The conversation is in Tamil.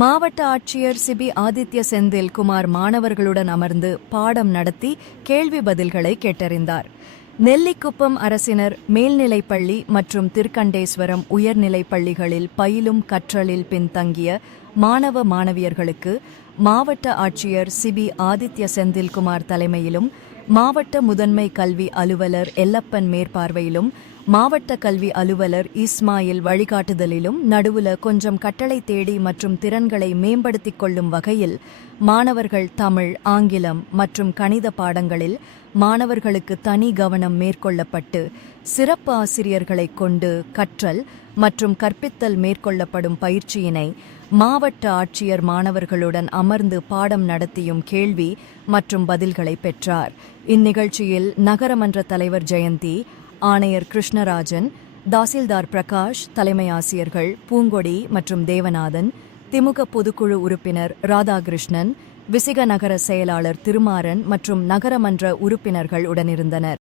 மாவட்ட ஆட்சியர் சிபி ஆதித்ய செந்தில் குமார் மாணவர்களுடன் அமர்ந்து பாடம் நடத்தி கேள்வி பதில்களை கேட்டறிந்தார். நெல்லிக்குப்பம் அரசினர் மேல்நிலைப்பள்ளி மற்றும் திருக்கண்டேஸ்வரம் உயர்நிலைப் பள்ளிகளில் பயிலும் கற்றலில் பின்தங்கிய மாணவ மாணவியர்களுக்கு மாவட்ட ஆட்சியர் சிபி ஆதித்ய செந்தில்குமார் தலைமையிலும் மாவட்ட முதன்மை கல்வி அலுவலர் எல்லப்பன் மேற்பார்வையிலும் மாவட்ட கல்வி அலுவலர் இஸ்மாயில் வழிகாட்டுதலிலும் நடுவுல கொஞ்சம் கட்டளை தேடி மற்றும் திறன்களை மேம்படுத்திக் கொள்ளும் வகையில் மாணவர்கள் தமிழ், ஆங்கிலம் மற்றும் கணித பாடங்களில் மாணவர்களுக்கு தனி கவனம் மேற்கொள்ளப்பட்டு சிறப்பு ஆசிரியர்களைக் கொண்டு கற்றல் மற்றும் கற்பித்தல் மேற்கொள்ளப்படும் பயிற்சியினை மாவட்ட ஆட்சியர் மாணவர்களுடன் அமர்ந்து பாடம் நடத்தியும் கேள்வி மற்றும் பதில்களை பெற்றார். இந்நிகழ்ச்சியில் நகரமன்ற தலைவர் ஜெயந்தி, ஆணையர் கிருஷ்ணராஜன், தாசில்தார் பிரகாஷ், தலைமை ஆசிரியர்கள் பூங்கொடி மற்றும் தேவநாதன், திமுக பொதுக்குழு உறுப்பினர் ராதாகிருஷ்ணன், விசிக நகர செயலாளர் திருமாறன் மற்றும் நகரமன்ற உறுப்பினர்கள் உடனிருந்தனர்.